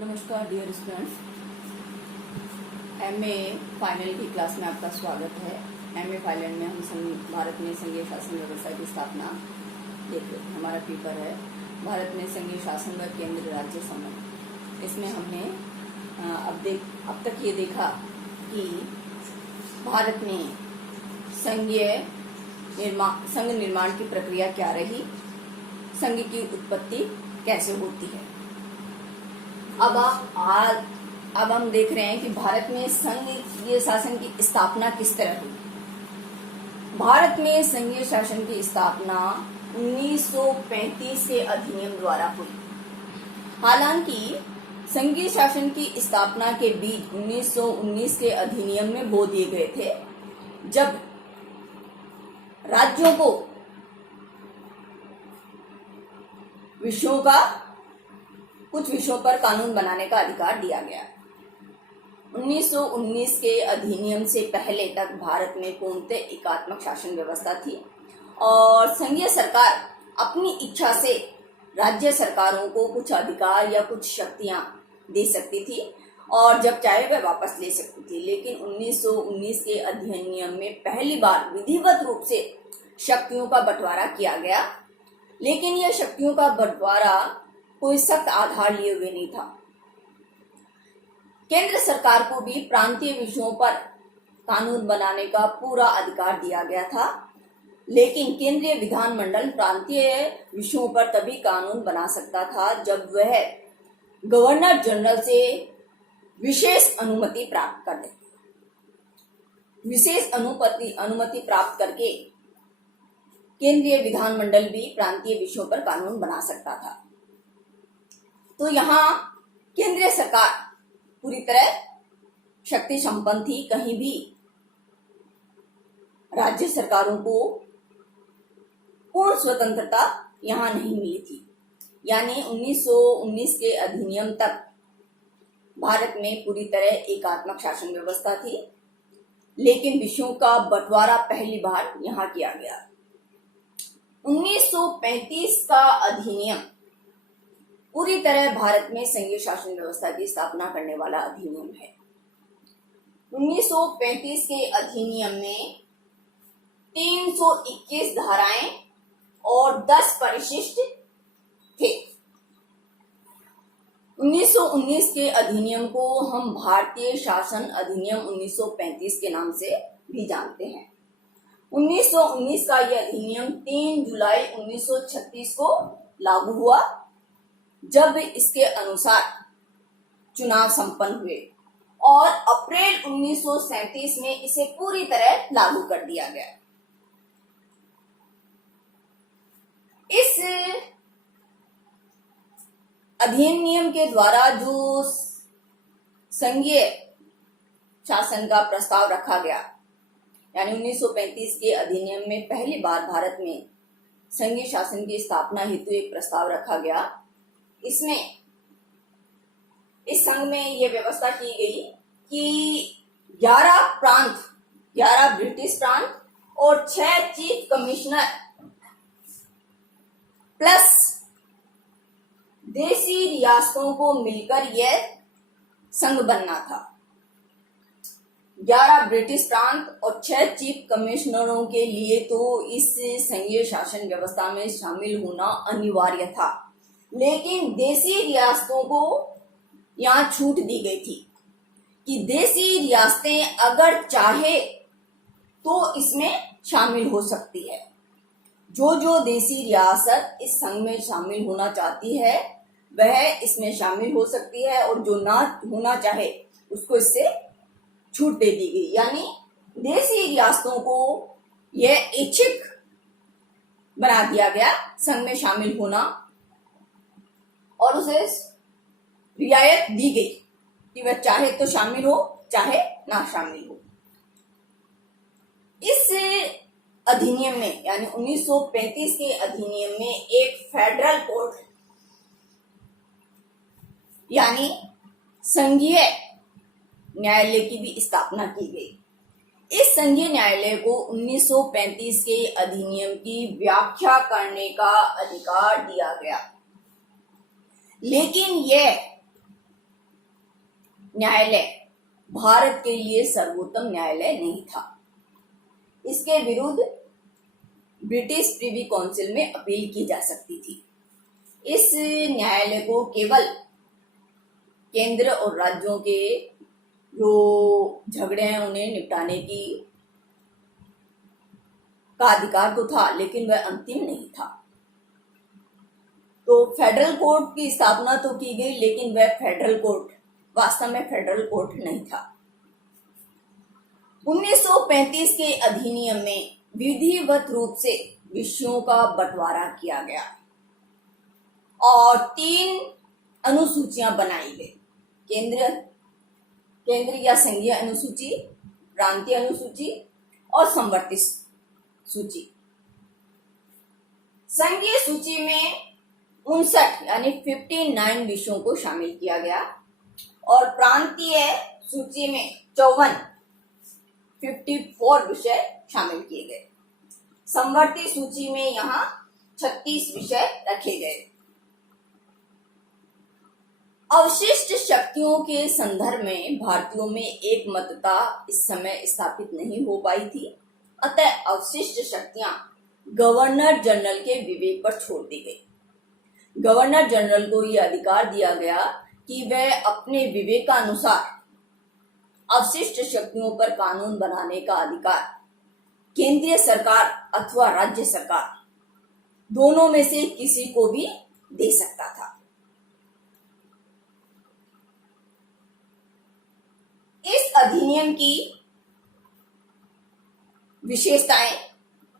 नमस्कार dear students, MA final की class में आपका स्वागत है। एमए फाइनल में हम भारत में संघीय शासन व्यवस्था की स्थापना देख रहे हैं। हमारा पेपर है भारत में संघीय शासन व केंद्र राज्य संबंध। इसमें हमने अब तक ये देखा कि भारत में संघ निर्माण की प्रक्रिया क्या रही, संघ की उत्पत्ति कैसे होती है। अब हम देख रहे हैं कि भारत में संघीय शासन की स्थापना किस तरह हुई। भारत में संघीय शासन की स्थापना 1935 के अधिनियम द्वारा हुई। हालांकि संघीय शासन की स्थापना के बीच 1919 के अधिनियम में बो दिए गए थे, जब राज्यों को कुछ विषयों पर कानून बनाने का अधिकार दिया गया। 1919 के अधिनियम से पहले तक भारत में पूर्णतः एकात्मक शासन व्यवस्था थी और संघीय सरकार अपनी इच्छा से राज्य सरकारों को कुछ अधिकार या कुछ शक्तियां दे सकती थी और जब चाहे वह वापस ले सकती थी। लेकिन 1919 के अधिनियम में पहली बार विधिवत रूप से शक्तियों का बंटवारा किया गया, लेकिन यह शक्तियों का बंटवारा कोई सख्त आधार लिए हुए नहीं था। केंद्र सरकार को भी प्रांतीय विषयों पर कानून बनाने का पूरा अधिकार दिया गया था, लेकिन केंद्रीय विधानमंडल प्रांतीय विषयों पर तभी कानून बना सकता था जब वह गवर्नर जनरल से विशेष अनुमति प्राप्त कर ले। विशेष अनुमति प्राप्त करके केंद्रीय विधानमंडल भी प्रांतीय विषयों पर कानून बना सकता था। तो यहाँ केंद्रीय सरकार पूरी तरह शक्ति संपन्न थी। कहीं भी राज्य सरकारों को पूर्ण स्वतंत्रता यहाँ नहीं मिली थी। यानी 1919 के अधिनियम तक भारत में पूरी तरह एकात्मक शासन व्यवस्था थी, लेकिन विषयों का बंटवारा पहली बार यहाँ किया गया। 1935 का अधिनियम पूरी तरह भारत में संघीय शासन व्यवस्था की स्थापना करने वाला अधिनियम है। 1935 के अधिनियम में 321 धाराएं और 10 परिशिष्ट थे। 1919 के अधिनियम को हम भारतीय शासन अधिनियम 1935 के नाम से भी जानते हैं। 1919 का यह अधिनियम 3 जुलाई 1936 को लागू हुआ, जब इसके अनुसार चुनाव संपन्न हुए और अप्रैल 1937 में इसे पूरी तरह लागू कर दिया गया। इस अधिनियम के द्वारा जो संघीय शासन का प्रस्ताव रखा गया, यानी 1935 के अधिनियम में पहली बार भारत में संघीय शासन की स्थापना हेतु एक प्रस्ताव रखा गया। इसमें इस संघ में यह व्यवस्था की गई कि 11 ब्रिटिश प्रांत और 6 चीफ कमिश्नर प्लस देशी रियासतों को मिलकर यह संघ बनना था। 11 ब्रिटिश प्रांत और 6 चीफ कमिश्नरों के लिए तो इस संघीय शासन व्यवस्था में शामिल होना अनिवार्य था, लेकिन देशी रियासतों को यहाँ छूट दी गई थी कि देशी रियासतें अगर चाहे तो इसमें शामिल हो सकती है। जो देशी रियासत इस संघ में शामिल होना चाहती है वह इसमें शामिल हो सकती है, और जो ना होना चाहे उसको इससे छूट दे दी गई। यानी देशी रियासतों को यह ऐच्छिक बना दिया गया संघ में शामिल होना, और उसे रियायत दी गई कि वह चाहे तो शामिल हो चाहे ना शामिल हो। इस अधिनियम में यानी 1935 के अधिनियम में एक फेडरल कोर्ट यानी संघीय न्यायालय की भी स्थापना की गई। इस संघीय न्यायालय को 1935 के अधिनियम की व्याख्या करने का अधिकार दिया गया, लेकिन यह न्यायालय भारत के लिए सर्वोत्तम न्यायालय नहीं था। इसके विरुद्ध ब्रिटिश प्रिवी काउंसिल में अपील की जा सकती थी। इस न्यायालय को केवल केंद्र और राज्यों के जो झगड़े हैं उन्हें निपटाने की का अधिकार तो था, लेकिन वह अंतिम नहीं था। तो फेडरल कोर्ट की स्थापना तो की गई, लेकिन वह फेडरल कोर्ट वास्तव में फेडरल कोर्ट नहीं था। 1935 के अधिनियम में विधिवत रूप से विषयों का बंटवारा किया गया और 3 अनुसूचियां बनाई गई। केंद्र या संघीय अनुसूची, प्रांतीय अनुसूची और समवर्ती सूची। संघीय सूची में 59 यानी 59 विषयों को शामिल किया गया और प्रांतीय सूची में 54 विषय शामिल किए गए। समवर्ती सूची में यहाँ 36 विषय रखे गए। अवशिष्ट शक्तियों के संदर्भ में भारतीयों में एक मतता इस समय स्थापित नहीं हो पाई थी, अतः अवशिष्ट शक्तियां गवर्नर जनरल के विवेक पर छोड़ दी गई। गवर्नर जनरल को यह अधिकार दिया गया कि वह अपने विवेकानुसार अवशिष्ट शक्तियों पर कानून बनाने का अधिकार केंद्रीय सरकार अथवा राज्य सरकार दोनों में से किसी को भी दे सकता था। इस अधिनियम की विशेषताएं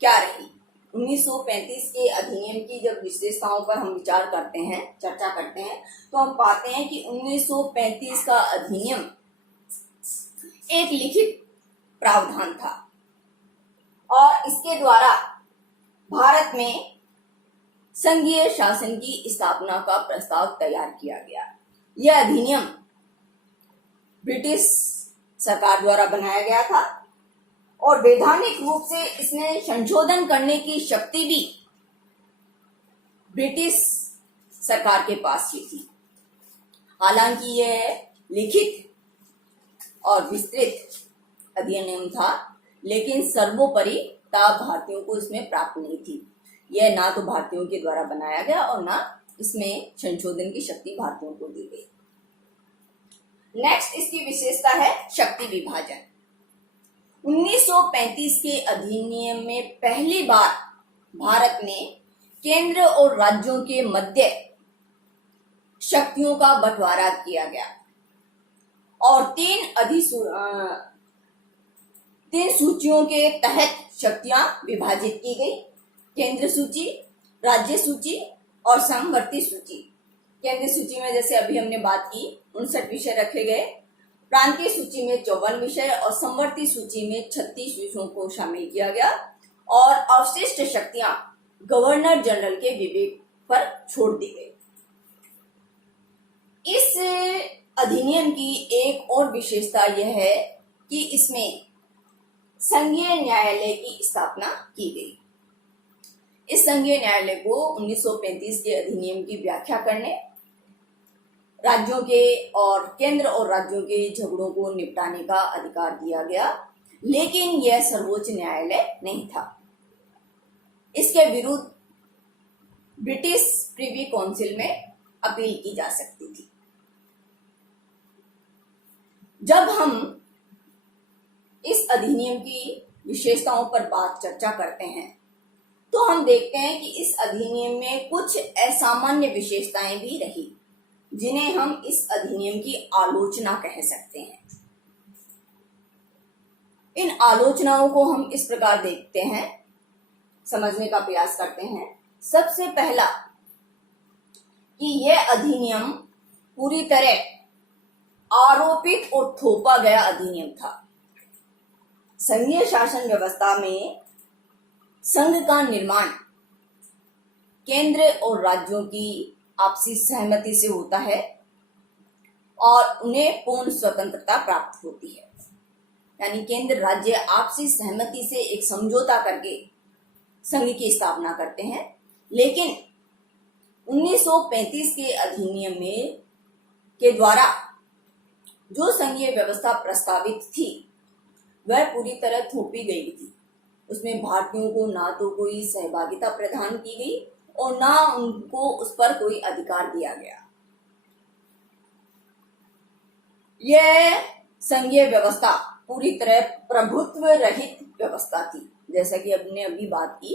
क्या रही? 1935 के अधिनियम की जब विशेषताओं पर हम विचार करते हैं, चर्चा करते हैं, तो हम पाते हैं कि 1935 का अधिनियम एक लिखित प्रावधान था और इसके द्वारा भारत में संघीय शासन की स्थापना का प्रस्ताव तैयार किया गया। यह अधिनियम ब्रिटिश सरकार द्वारा बनाया गया था और वैधानिक रूप से इसमें संशोधन करने की शक्ति भी ब्रिटिश सरकार के पास ही थी। हालांकि यह लिखित और विस्तृत अधिनियम था, लेकिन सर्वोपरिता भारतीयों को इसमें प्राप्त नहीं थी। यह ना तो भारतीयों के द्वारा बनाया गया और ना इसमें संशोधन की शक्ति भारतीयों को दी गई। नेक्स्ट इसकी विशेषता है शक्ति विभाजन। 1935 के अधिनियम में पहली बार भारत में केंद्र और राज्यों के मध्य शक्तियों का बंटवारा किया गया और 3 सूचियों के तहत शक्तियां विभाजित की गई। केंद्र सूची, राज्य सूची और समवर्ती सूची। केंद्र सूची में जैसे अभी हमने बात की 59 विषय रखे गए, प्रांतीय सूची में 54 विषय और समवर्ती सूची में 36 विषयों को शामिल किया गया और अवशिष्ट शक्तियां गवर्नर जनरल के विवेक पर छोड़ दी गई। इस अधिनियम की एक और विशेषता यह है कि इसमें संघीय न्यायालय की स्थापना की गई। इस संघीय न्यायालय को 1935 के अधिनियम की व्याख्या करने, राज्यों के और केंद्र और राज्यों के झगड़ों को निपटाने का अधिकार दिया गया, लेकिन यह सर्वोच्च न्यायालय नहीं था। इसके विरुद्ध ब्रिटिश प्रिवी काउंसिल में अपील की जा सकती थी। जब हम इस अधिनियम की विशेषताओं पर चर्चा करते हैं तो हम देखते हैं कि इस अधिनियम में कुछ असामान्य विशेषताएं भी रही, जिन्हें हम इस अधिनियम की आलोचना कह सकते हैं। इन आलोचनाओं को हम इस प्रकार देखते हैं, समझने का प्रयास करते हैं। सबसे पहला कि यह अधिनियम पूरी तरह आरोपित और थोपा गया अधिनियम था। संघीय शासन व्यवस्था में संघ का निर्माण केंद्र और राज्यों की आपसी सहमति से होता है और उन्हें पूर्ण स्वतंत्रता प्राप्त होती है। यानी केंद्र राज्य आपसी सहमति से एक समझौता करके संघ की स्थापना करते हैं, लेकिन 1935 के अधिनियम में के द्वारा जो संघीय व्यवस्था प्रस्तावित थी वह पूरी तरह थोपी गई थी। उसमें भारतीयों को ना तो कोई सहभागिता प्रदान की गई और ना उनको उस पर कोई अधिकार दिया गया। यह संघीय व्यवस्था पूरी तरह प्रभुत्व रहित व्यवस्था थी। जैसा कि हमने अभी बात की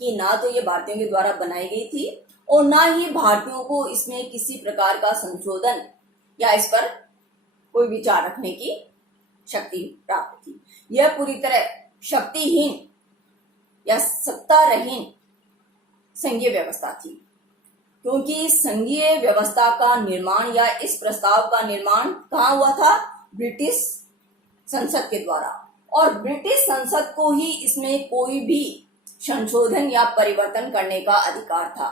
कि ना तो ये भारतीयों के द्वारा बनाई गई थी और ना ही भारतीयों को इसमें किसी प्रकार का संशोधन या इस पर कोई विचार रखने की शक्ति प्राप्त थी। यह पूरी तरह शक्तिहीन या सत्तारहीन संघीय व्यवस्था थी, क्योंकि संघीय व्यवस्था का निर्माण या इस प्रस्ताव का निर्माण कहाँ हुआ था? ब्रिटिश संसद के द्वारा, और ब्रिटिश संसद को ही इसमें कोई भी संशोधन या परिवर्तन करने का अधिकार था।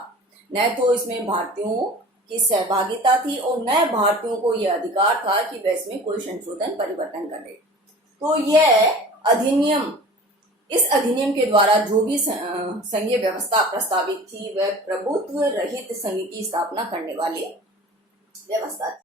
न तो इसमें भारतीयों की सहभागिता थी और न भारतीयों को यह अधिकार था कि वह इसमें कोई संशोधन परिवर्तन करे। तो यह अधिनियम, इस अधिनियम के द्वारा जो भी संघीय व्यवस्था प्रस्तावित थी वह प्रभुत्व रहित संघ की स्थापना करने वाली व्यवस्था थी।